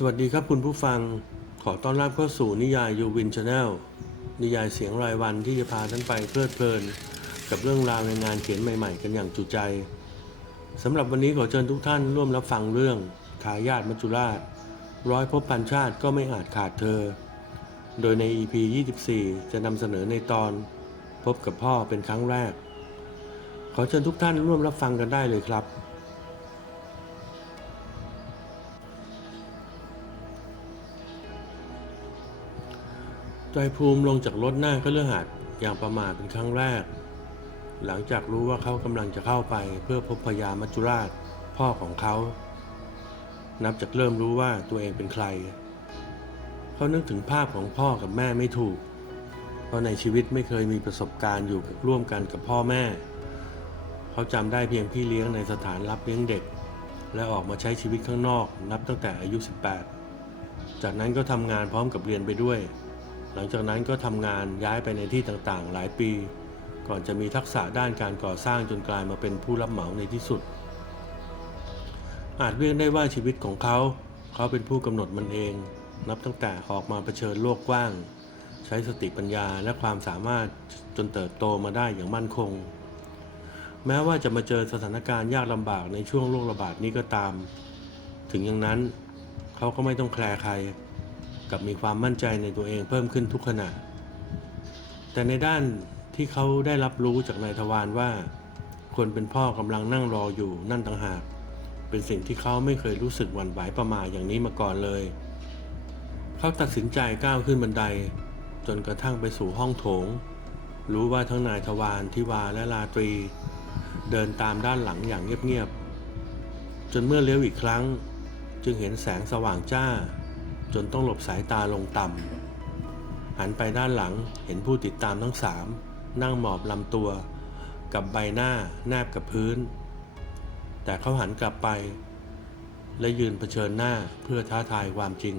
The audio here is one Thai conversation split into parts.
สวัสดีครับคุณผู้ฟัง ขอต้อนรับเข้าสู่นิยายยูวินชาแนลนิยายเสียงรายวันที่จะพาท่านไปเพลิดเพลิน กับเรื่องราวในงานเขียนใหม่ๆ กันอย่างจุใจสำหรับวันนี้ขอเชิญทุกท่านร่วมรับฟังเรื่องทายาทมัจจุราช ร้อยพบพันชาติก็ไม่อาจขาดเธอ โดยใน EP 24 จะนำเสนอในตอน พบกับพ่อเป็นครั้งแรก ขอเชิญทุกท่านร่วมรับฟังกันได้เลยครับ ใจภูมิลงจากรถหน้าก็เลือหัดอย่างประมาทเป็นครั้งแรก หลังจากรู้ว่าเขากำลังจะเข้าไปเพื่อพบพญามัจจุราชพ่อของเขา นับจากเริ่มรู้ว่าตัวเองเป็นใคร เขานึกถึงภาพของพ่อกับแม่ไม่ถูก เพราะในชีวิตไม่เคยมีประสบการณ์อยู่ร่วมกันกับพ่อแม่ เขาจำได้เพียงพี่เลี้ยงในสถานรับเลี้ยงเด็ก และออกมาใช้ชีวิตข้างนอก นับตั้งแต่อายุ 18 จากนั้นก็ทำงานพร้อมกับเรียนไปด้วย หลังจากนั้นก็ทำงานย้ายไปในที่ต่างๆ หลายปี ก่อนจะมีทักษะด้านการก่อสร้างจนกลายมาเป็นผู้รับเหมาในที่สุด อาจเรียกได้ว่าชีวิตของเขา เขาเป็นผู้กำหนดมันเอง นับตั้งแต่ออกมาเผชิญโลกกว้าง ใช้สติปัญญาและความสามารถจนเติบโตมาได้อย่างมั่นคง แม้ว่าจะมาเจอสถานการณ์ยากลำบากในช่วงโรคระบาดนี้ก็ตาม ถึงอย่างนั้น เขาก็ไม่ต้องแคร์ใคร กับมีความมั่นใจในตัวเองเพิ่มขึ้นทุกขณะ แต่ในด้านที่เขาได้รับรู้จากนายทวารว่า คนเป็นพ่อกำลังนั่งรออยู่นั่นต่างหาก เป็นสิ่งที่เขาไม่เคยรู้สึกหวั่นไหวประมาอย่างนี้มาก่อนเลย เขาตัดสินใจก้าวขึ้นบันได จนกระทั่งไปสู่ห้องโถง รู้ว่าทั้งนายทวารทิวาและลาตรี เดินตามด้านหลังอย่างเงียบๆจนเมื่อเลี้ยวอีกครั้ง จึงเห็นแสงสว่างจ้า จนต้องหลบสายตาลงต่ำหันไปด้านหลังเห็นผู้ติดตามทั้งสามนั่งหมอบลำตัว กับใบหน้าแนบกับพื้น แต่เขาหันกลับไป และยืนเผชิญหน้าเพื่อท้าทายความจริง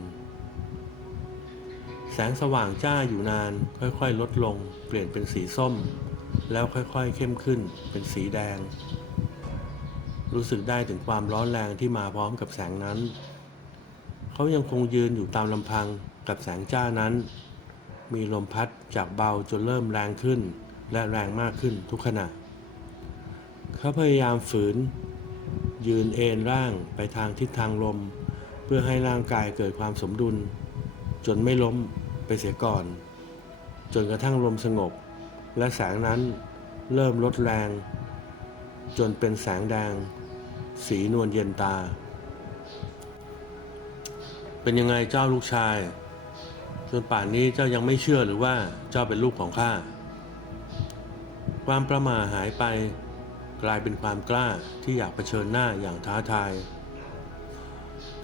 แสงสว่างจ้าอยู่นานค่อยๆ ลดลงเปลี่ยนเป็นสีส้ม แล้วค่อยๆ เข้มขึ้นเป็นสีแดง รู้สึกได้ถึงความร้อนแรงที่มาพร้อมกับแสงนั้น เขายังคงยืนอยู่ตามลำพังกับแสงจ้านั้น มีลมพัดจากเบาจนเริ่มแรงขึ้น และแรงมากขึ้นทุกขณะ เขาพยายามฝืน ยืนเอนร่างไปทางทิศทางลม เพื่อให้ร่างกายเกิดความสมดุล จนไม่ล้มไปเสียก่อน จนกระทั่งลมสงบ และแสงนั้นเริ่มลดแรง จนเป็นแสงแดง สีนวลเย็นตา เป็นยังไงเจ้าลูกชาย จนป่านนี้เจ้ายังไม่เชื่อหรือว่าเจ้าเป็นลูกของข้า ความประมาหายไป กลายเป็นความกล้าที่อยากเผชิญหน้าอย่างท้าทาย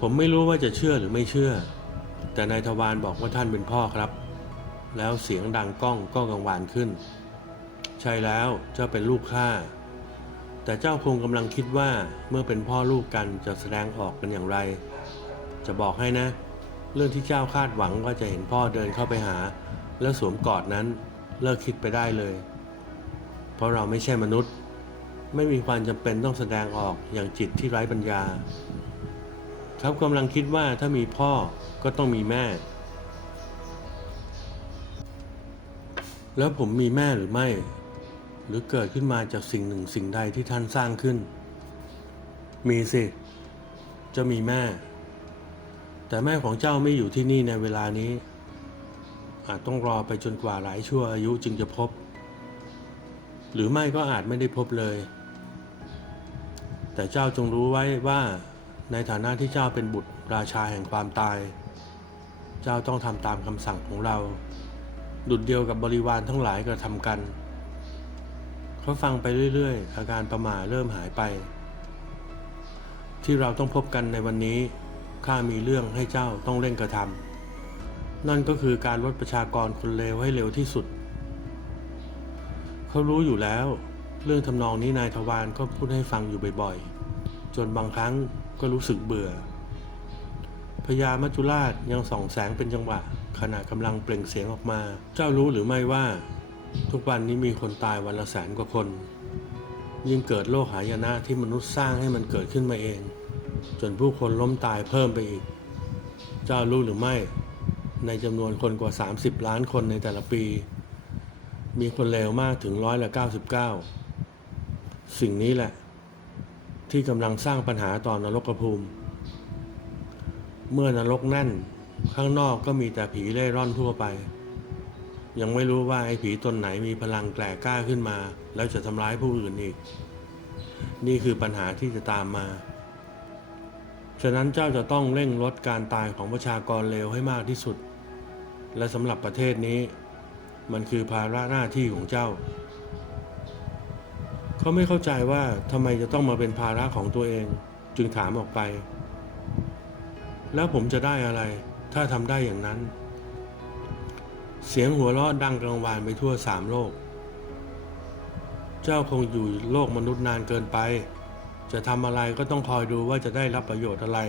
ผมไม่รู้ว่าจะเชื่อหรือไม่เชื่อ แต่นายทวารบอกว่าท่านเป็นพ่อครับ แล้วเสียงดังก้องก็กังวานขึ้น ใช่แล้วเจ้าเป็นลูกข้าแต่เจ้าคงกำลังคิดว่าเมื่อเป็นพ่อลูกกันจะแสดงออกกันอย่างไร จะบอกให้นะ เรื่องที่เจ้าคาดหวังว่าจะเห็นพ่อเดินเข้าไปหา แล้วสวมกอดนั้นเลิกคิดไปได้เลย เพราะเราไม่ใช่มนุษย์ ไม่มีความจำเป็นต้องแสดงออกอย่างจิตที่ไร้ปัญญาเขากำลังคิดว่าถ้ามีพ่อก็ต้องมีแม่ แล้วผมมีแม่หรือไม่ หรือเกิดขึ้นมาจากสิ่งหนึ่งสิ่งใดที่ท่านสร้างขึ้น มีสิ จะมีแม่ แต่แม่ของเจ้าไม่อยู่ที่นี่ในเวลานี้ อาจต้องรอไปจนกว่าหลายชั่วอายุจึงจะพบ หรือไม่ก็อาจไม่ได้พบเลย แต่เจ้าจงรู้ไว้ว่าในฐานะที่เจ้าเป็นบุตรราชาแห่งความตาย เจ้าต้องทำตามคำสั่งของเรา ดุดเดียวกับบริวารทั้งหลายกระทำกัน เขาฟังไปเรื่อย ๆ อาการประหม่าเริ่มหายไป ที่เราต้องพบกันในวันนี้ ข้ามีเรื่องให้เจ้าต้องเร่งกระทำนั่นก็คือการลดประชากรคนเลวให้เร็วที่สุด เขารู้อยู่แล้ว เรื่องทำนองนี้นายทวารก็พูดให้ฟังอยู่บ่อยๆ จนบางครั้งก็รู้สึกเบื่อพญามัจจุราชยังส่องแสงเป็นจังหวะ ขณะกำลังเปล่งเสียงออกมา เจ้ารู้หรือไม่ว่า ทุกวันนี้มีคนตายวันละแสนกว่าคน ยิ่งเกิดโรคหายนะที่มนุษย์สร้างให้มันเกิดขึ้นมาเอง จนผู้คนล้มตายเพิ่มไปอีก เจ้ารู้หรือไม่ ในจำนวนคนกว่า 30 ล้านคนในแต่ละปี มีคนเลวมากถึงร้อยละ99 สิ่งนี้แหละ ที่กำลังสร้างปัญหาต่อนรกภูมิ เมื่อนรกแน่นข้างนอกก็มีแต่ผีเล่ร่อนทั่วไป ยังไม่รู้ว่าไอ้ผีตนไหนมีพลังแกล่กล้าขึ้นมา แล้วจะทำร้ายผู้อื่นอีก นี่คือปัญหาที่จะตามมา ฉะนั้นเจ้าจะต้องเร่งลดการตายของประชากรเลวให้มากที่สุด และสำหรับประเทศนี้ มันคือภาระหน้าที่ของเจ้า เขาไม่เข้าใจว่าทำไมจะต้องมาเป็นภาระของตัวเองจึงถามออกไป แล้วผมจะได้อะไร ถ้าทำได้อย่างนั้น เสียงหัวเราะดังกลางวานไปทั่วสามโลก เจ้าคงอยู่โลกมนุษย์นานเกินไป จะทำอะไรก็ต้องคอยดูว่าจะได้รับประโยชน์อะไร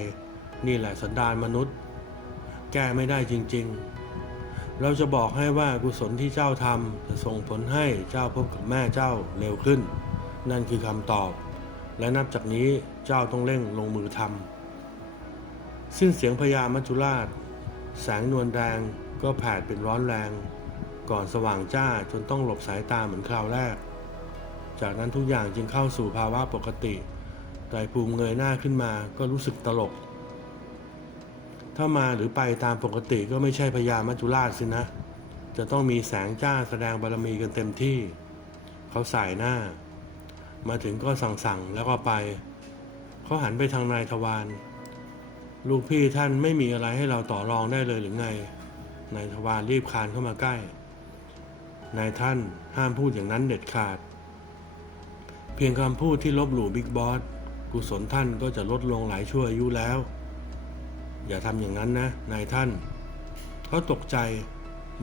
นี่แหละสันดานมนุษย์ แก้ไม่ได้จริงๆ เราจะบอกให้ว่ากุศลที่เจ้าทำจะส่งผลให้เจ้าพบกับแม่เจ้าเร็วขึ้น นั่นคือคำตอบ และนับจากนี้เจ้าต้องเร่งลงมือทำสิ้นเสียงพญามัจจุราช แสงนวลแดงก็แผดเป็นร้อนแรง ก่อนสว่างจ้าจนต้องหลบสายตาเหมือนคราวแรก จากนั้นทุกอย่างจึงเข้าสู่ภาวะปกติ ไตรภูมิเงยหน้าขึ้นมาก็รู้สึกตลก ถ้ามาหรือไปตามปกติก็ไม่ใช่พญามัจจุราชสินะ จะต้องมีแสงจ้าแสดงบารมีกันเต็มที่ เขาสายหน้า มาถึงก็สั่งๆแล้วก็ไป เขาหันไปทางนายทวารลูกพี่ท่านไม่มีอะไรให้เราต่อรองได้เลยหรือไง นายทวารรีบคานเข้ามาใกล้ นายท่านห้ามพูดอย่างนั้นเด็ดขาด เพียงคำพูดที่ลบหลู่บิ๊กบอส กุศลท่านก็จะลดลงหลายชั่วอายุแล้ว อย่าทำอย่างนั้นนะ นายท่าน เขาตกใจ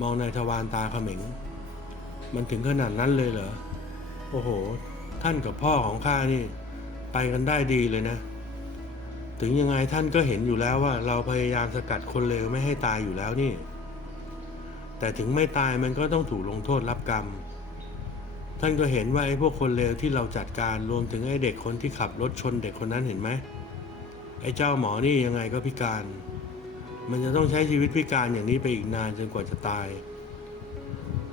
มองนายทวารตาเขม็ง มันถึงขนาดนั้นเลยเหรอ โอ้โห ท่านกับพ่อของข้านี่ ไปกันได้ดีเลยนะ ถึงยังไงท่านก็เห็นอยู่แล้วว่า เราพยายามสกัดคนเลวไม่ให้ตายอยู่แล้วนี่ แต่ถึงไม่ตายมันก็ต้องถูกลงโทษรับกรรม ท่านก็เห็นว่าไอ้พวกคนเลวที่เราจัดการรวมถึงไอ้เด็กคนที่ขับรถชนเด็กคนนั้นเห็นไหมไอ้เจ้าหมอนี่ยังไงก็พิการ มันจะต้องใช้ชีวิตพิการอย่างนี้ไปอีกนานจนกว่าจะตาย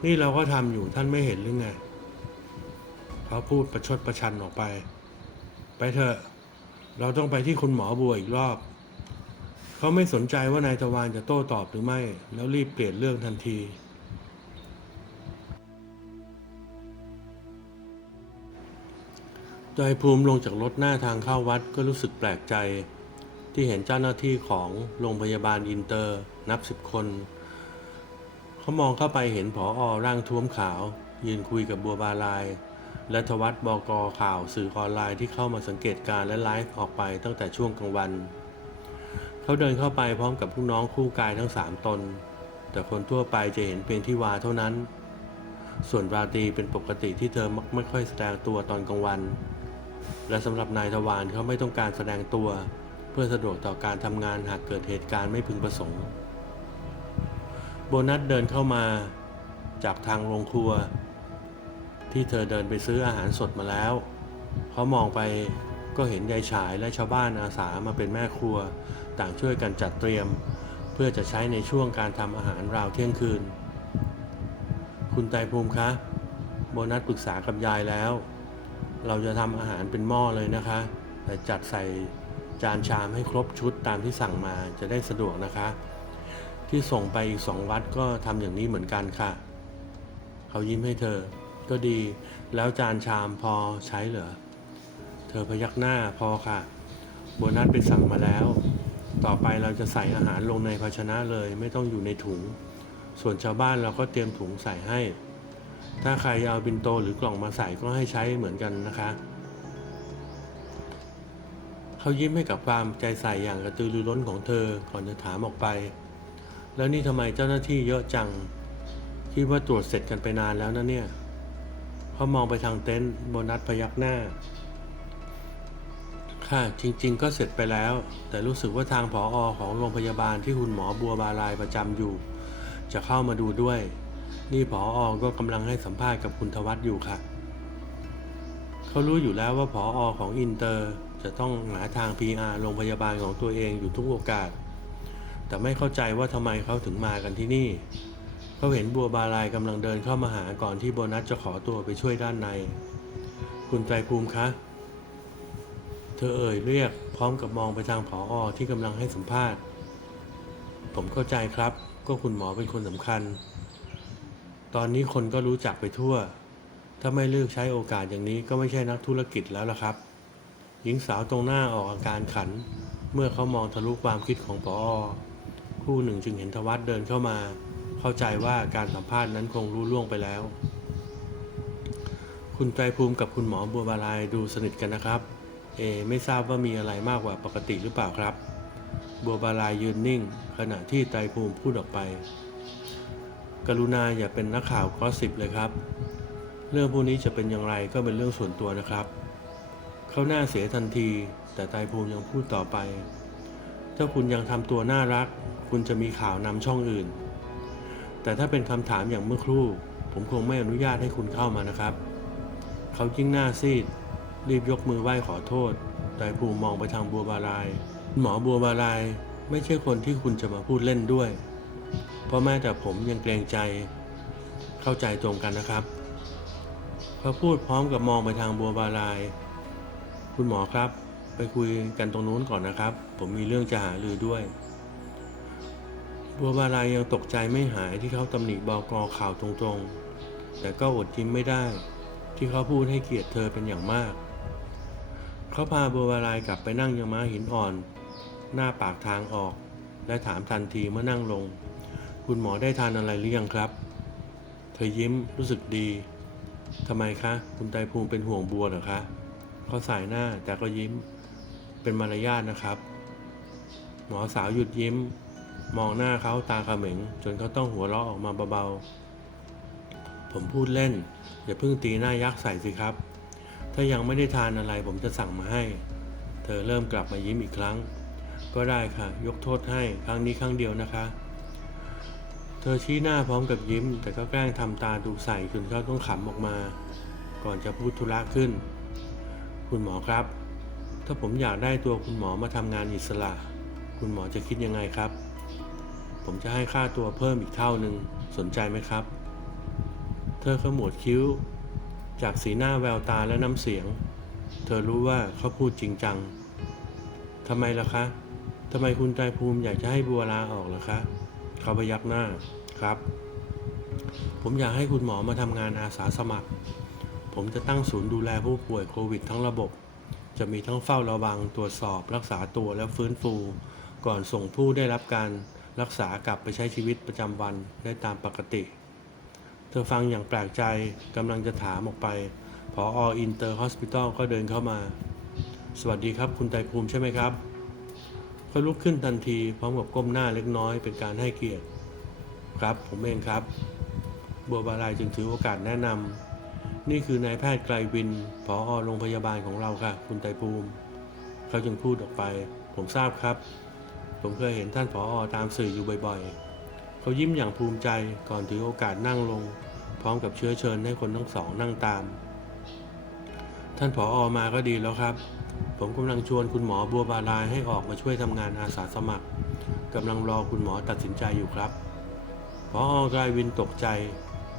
นี่เราก็ทำอยู่ท่านไม่เห็นหรือไงเขาพูดประชดประชันออกไป ไปเถอะ เราต้องไปที่คุณหมอบัวอีกรอบ เขาไม่สนใจว่านายตะวานจะโต้ตอบหรือไม่ แล้วรีบเปลี่ยนเรื่องทันที จอยภูมิลงจากรถหน้าทางเข้าวัดก็รู้สึกแปลกใจ ที่เห็นเจ้าหน้าที่ของโรงพยาบาลอินเตอร์นับสิบคน เขามองเข้าไปเห็นผออร่างท้วมขาว ยืนคุยกับบัวบาลาย และทวัตบกข่าวสื่อออนไลน์ที่เข้ามาสังเกตการณ์และไลฟ์ออกไปตั้งแต่ช่วงกลางวัน เขาเดินเข้าไปพร้อมกับลูกน้องคู่กายทั้งสามตน แต่คนทั่วไปจะเห็นเพียงที่วาเท่านั้น ส่วนราตรีเป็นปกติที่เธอมักไม่ค่อยแสดงตัวตอนกลางวัน และสำหรับนายทวารเขาไม่ต้องการแสดงตัว เพื่อสะดวกต่อการทำงานหากเกิดเหตุการณ์ไม่พึงประสงค์ โบนัสเดินเข้ามาจากทางโรงครัว ที่เธอเดินไปซื้ออาหารสดมาแล้ว เขามองไปก็เห็นยายฉายและชาวบ้านอาสามาเป็นแม่ครัว ต่างช่วยกันจัดเตรียม เพื่อจะใช้ในช่วงการทำอาหารราวเที่ยงคืน คุณไตรภูมิคะ โบนัสปรึกษากับยายแล้ว เราจะทำอาหารเป็นหม้อเลยนะคะ แต่จัดใส่จานชามให้ครบชุดตามที่สั่งมาจะได้สะดวกนะคะ ที่ส่งไปอีกสองวัดก็ทำอย่างนี้เหมือนกันค่ะ เขายิ้มให้เธอ ก็ดี แล้วจานชามพอใช้เหรอ เธอพยักหน้าพอค่ะ โบนัสไปสั่งมาแล้ว ต่อไปเราจะใส่อาหารลงในภาชนะเลย ไม่ต้องอยู่ในถุง ส่วนชาวบ้านเราก็เตรียมถุงใส่ให้ ถ้าใครเอาบินโตหรือกล่องมาใส่ก็ให้ใช้เหมือนกันนะคะ เขายิ้มให้กับความใจใส่อย่างกระตือรือร้นของเธอก่อนจะถามออกไป แล้วนี่ทำไมเจ้าหน้าที่เยอะจัง คิดว่าตรวจเสร็จกันไปนานแล้วนะเนี่ยเขามองไปทางเต็นท์โบนัสพยักหน้าค่ะจริงๆ ก็เสร็จไปแล้ว แต่รู้สึกว่าทางผออของโรงพยาบาลที่คุณหมอบัวบาลายประจำอยู่ จะเข้ามาดูด้วย นี่ผออก็กำลังให้สัมภาษณ์กับคุณทวัตอยู่ค่ะ เขารู้อยู่แล้วว่าผออของอินเตอร์จะต้องหาทาง PR โรงพยาบาลของตัวเองอยู่ทุกโอกาส แต่ไม่เข้าใจว่าทำไมเขาถึงมากันที่นี่ เขาเห็นบัวบาลายกำลังเดินเข้ามาหาก่อนที่โบนัสจะขอตัวไปช่วยด้านใน คุณไตรภูมิคะ เธอเอ่ยเรียกพร้อมกับมองไปทางผออที่กำลังให้สัมภาษณ์ ผมเข้าใจครับ ก็คุณหมอเป็นคนสำคัญ ตอนนี้คนก็รู้จักไปทั่ว ถ้าไม่เลือกใช้โอกาสอย่างนี้ก็ไม่ใช่นักธุรกิจแล้วล่ะครับ หญิงสาวตรงหน้าออกอาการขัน เมื่อเขามองทะลุความคิดของปออคู่หนึ่งจึงเห็นทวัตเดินเข้ามา เข้าใจว่าการสัมภาษณ์นั้นคงรู้ล่วงไปแล้ว คุณไตรภูมิกับคุณหมอบัวบาลายดูสนิทกันนะครับ เอ ไม่ทราบว่ามีอะไรมากกว่าปกติหรือเปล่าครับ บัวบาลายยืนนิ่ง ขณะที่ไตรภูมิพูดออกไป กรุณาอย่าเป็นนักข่าวกอสิบเลยครับ เรื่องพวกนี้จะเป็นอย่างไรก็เป็นเรื่องส่วนตัวนะครับ เขาหน้าเสียทันที แต่ไตรภูมิยังพูดต่อไป ถ้าคุณยังทำตัวน่ารัก คุณจะมีข่าวนำช่องอื่น แต่ถ้าเป็นคำถามอย่างเมื่อครู่ ผมคงไม่อนุญาตให้คุณเข้ามานะครับ เขายิ่งหน้าซีด รีบยกมือไหว้ขอโทษไตรภูมิมองไปทางบัวบาลาย หมอบัวบาลายไม่ใช่คนที่คุณจะมาพูดเล่นด้วย พราะแม้แต่ผมยังเกรงใจเข้าใจตรงกันนะครับเขาพูดพร้อมกับมองไปทางบัวบาลาย คุณหมอครับ ไปคุยกันตรงนู้นก่อนนะครับ ผมมีเรื่องจะหารือด้วย บัวบาลายยังตกใจไม่หายที่เขาตำหนิบอกอข่าวตรงๆ แต่ก็อดยิ้มไม่ได้ ที่เขาพูดให้เกียรติเธอเป็นอย่างมาก เขาพาบัวบาลายกลับไปนั่งยังม้าหินอ่อน หน้าปากทางออก และถามทันทีเมื่อนั่งลง คุณหมอได้ทานอะไรหรือยังครับ เธอยิ้มรู้สึกดีทำไมคะ คุณไตภูมิเป็นห่วงบัวเหรอคะเขาสายหน้าแต่ก็ยิ้มเป็นมารยาทนะครับ หมอสาวหยุดยิ้ม มองหน้าเขาตาเขม็งจนเขาต้องหัวเราะออกมาเบาๆ ผมพูดเล่น อย่าเพิ่งตีหน้ายักษ์ใส่สิครับ ถ้ายังไม่ได้ทานอะไรผมจะสั่งมาให้ เธอเริ่มกลับมายิ้มอีกครั้ง ก็ได้ค่ะ ยกโทษให้ครั้งนี้ครั้งเดียวนะคะ เธอชี้หน้าพร้อมกับยิ้ม แต่ก็แกล้งทำตาดูใส่จนเขาต้องขำออกมา ก่อนจะพูดธุระขึ้น คุณหมอครับ ถ้าผมอยากได้ตัวคุณหมอมาทำงานอิสระ คุณหมอจะคิดยังไงครับ ผมจะให้ค่าตัวเพิ่มอีกเท่าหนึ่งสนใจไหมครับ เธอขมวดคิ้ว จากสีหน้าแววตาและน้ำเสียง เธอรู้ว่าเขาพูดจริงจังทำไมล่ะคะทำไมคุณไตรภูมิอยากจะให้บัวลาออกล่ะคะ เขาพยักหน้าครับ ผมอยากให้คุณหมอมาทำงานอาสาสมัคร ผมจะตั้งศูนย์ดูแลผู้ป่วยโควิดทั้งระบบ จะมีทั้งเฝ้าระวังตรวจสอบ รักษาตัวและฟื้นฟู ก่อนส่งผู้ได้รับการรักษากลับไปใช้ชีวิตประจำวันได้ตามปกติ เธอฟังอย่างแปลกใจกำลังจะถามออกไปพออินเตอร์ฮอสพิทอลก็เดินเข้ามา สวัสดีครับ คุณไตภูมิใช่ไหมครับ เขาลุกขึ้นทันที พร้อมกับก้มหน้าเล็กน้อยเป็นการให้เกียรติ ครับผมเองครับ บัวบาลายจึงถือโอกาสแนะนำนี่คือนายแพทย์ไกลวินผอโรงพยาบาลของเราค่ะ คุณไตภูมิ เขาจึงพูดออกไป ผมทราบครับ ผมเคยเห็นท่านผอตามสื่ออยู่บ่อยๆ เขายิ้มอย่างภูมิใจก่อนถือโอกาสนั่งลง พร้อมกับเชื้อเชิญให้คนทั้งสองนั่งตาม ท่านผออมาก็ดีแล้วครับ ผมกำลังชวนคุณหมอบัวบาลายให้ออกมาช่วยทำงานอาสาสมัครกำลังรอคุณหมอตัดสินใจอยู่ครับพอไกรวินตกใจ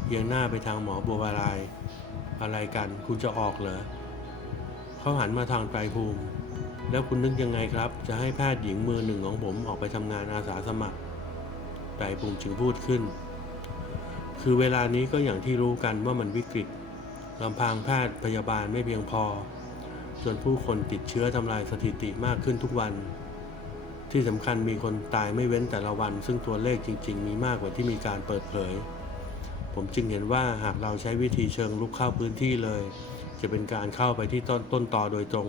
เอียงหน้าไปทางหมอบัวบาลาย อะไรกันคุณจะออกเหรอเขาหันมาทางไตรภูมิ แล้วคุณนึกยังไงครับ จะให้แพทย์หญิงมือหนึ่งของผมออกไปทำงานอาสาสมัครไตรภูมิจึงพูดขึ้น คือเวลานี้ก็อย่างที่รู้กันว่ามันวิกฤตลำพังแพทย์พยาบาลไม่เพียงพอ จนผู้คนติดเชื้อทำลายสถิติมากขึ้นทุกวัน ที่สำคัญมีคนตายไม่เว้นแต่ละวัน ซึ่งตัวเลขจริง ๆ มีมากกว่าที่มีการเปิดเผย ผมจึงเห็นว่าหากเราใช้วิธีเชิงลุกเข้าพื้นที่เลย จะเป็นการเข้าไปที่ต้นต้นตอโดยตรง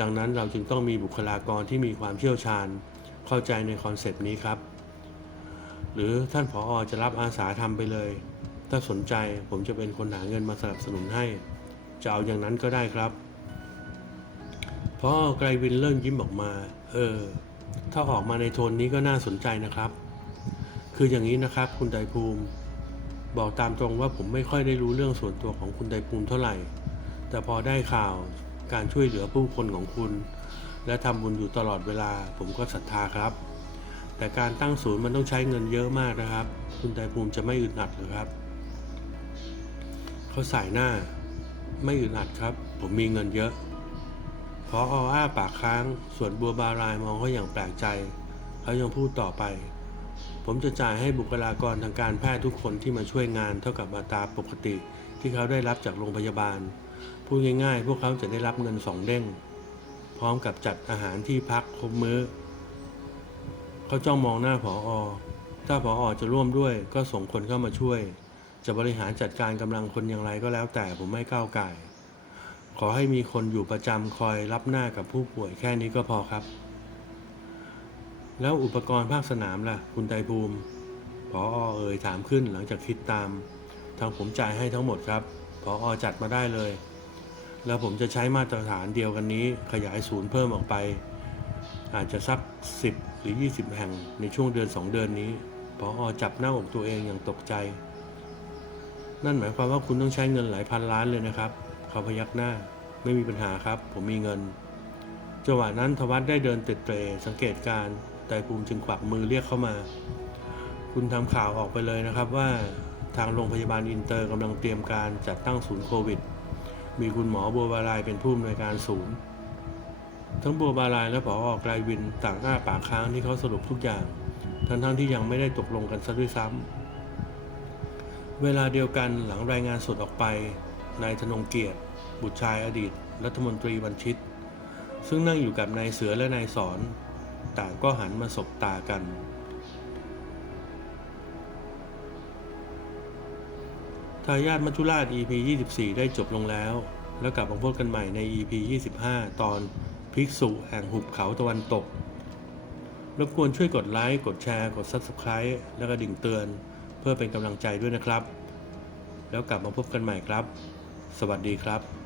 ดังนั้นเราจึงต้องมีบุคลากรที่มีความเชี่ยวชาญ เข้าใจในคอนเซป ต์นี้ครับ หรือท่านผออจะรับอาสาทำไปเลย ถ้าสนใจผมจะเป็นคนหาเงินมาสนับสนุนให้จะเอาอย่างนั้นก็ได้ครับ พอไกรวินเริ่มยิ้มออกมา เออ ถ้าออกมาในโทนนี้ก็น่าสนใจนะครับ คืออย่างนี้นะครับ คุณไตรภูมิ บอกตามตรงว่าผมไม่ค่อยได้รู้เรื่องส่วนตัวของคุณไตรภูมิเท่าไหร่ แต่พอได้ข่าวการช่วยเหลือผู้คนของคุณ และทำบุญอยู่ตลอดเวลา ผมก็ศรัทธาครับ แต่การตั้งศูนย์มันต้องใช้เงินเยอะมากนะครับ คุณไตรภูมิจะไม่อึดอัดหรือครับ เขาสายหน้า ไม่อึดอัดครับ ผมมีเงินเยอะ ออ้าปากค้าง ส่วนบัวบารายมองเขาอย่างแปลกใจ เขายังพูดต่อไป ผมจะจ่ายให้บุคลากรทางการแพทย์ทุกคนที่มาช่วยงานเท่ากับอัตราปกติที่เขาได้รับจากโรงพยาบาล พูดง่าย ๆ พวกเขาจะได้รับเงินสองเด้ง พร้อมกับจัดอาหารที่พักครบมื้อ เขาจ้องมองหน้าผออถ้าผออจะร่วมด้วย ก็ส่งคนเข้ามาช่วย จะบริหารจัดการกำลังคนอย่างไรก็แล้วแต่ผมไม่ก้าวไก่ ขอให้มีคนอยู่ประจำคอยรับหน้ากับผู้ป่วยแค่นี้ก็พอครับ แล้วอุปกรณ์ภาคสนามล่ะ คุณไตภูมิผออเอ่ยถามขึ้นหลังจากคิดตาม ทางผมจ่ายให้ทั้งหมดครับผออจัดมาได้เลย แล้วผมจะใช้มาตรฐานเดียวกันนี้ ขยายศูนย์เพิ่มออกไป อาจจะสัก 10 หรือ 20 แห่งในช่วงเดือน 2 เดือนนี้พออจับหน้าอกตัวเองอย่างตกใจ นั่นหมายความว่าคุณต้องใช้เงินหลายพันล้านเลยนะครับ เขาพยักหน้า ไม่มีปัญหาครับ ผมมีเงิน จังหวะนั้นทวัตได้เดินเตร็ดเตรสังเกตการไตภูมิจึงขวักมือเรียกเข้ามา คุณทำข่าวออกไปเลยนะครับว่าทางโรงพยาบาลอินเตอร์กำลังเตรียมการจัดตั้งศูนย์โควิด มีคุณหมอบัวบารายเป็นผู้อำนวยการศูนย์ ทั้งบัวบารายและผออกลายวินต่างอ้าปากค้างที่เขาสรุปทุกอย่าง ทั้งๆทที่ยังไม่ได้ตกลงกันซะด้วยซ้ำเวลาเดียวกันหลังรายงานสดออกไป นายธนงเกียรติ บุตรชายอดีต รัฐมนตรีบัญชิต ซึ่งนั่งอยู่กับนายเสือและนายสอน ต่างก็หันมาสบตากัน ทายาทมัจจุราช EP 24 ได้จบลงแล้ว แล้วกลับมาพบกันใหม่ใน EP 25 ตอนภิกษุแห่งหุบเขาตะวันตก รบกวนช่วยกดไลค์ กดแชร์ กด Subscribe และกระดิ่งเตือน เพื่อเป็นกำลังใจด้วยนะครับ แล้วกลับมาพบกันใหม่ครับ สวัสดีครับ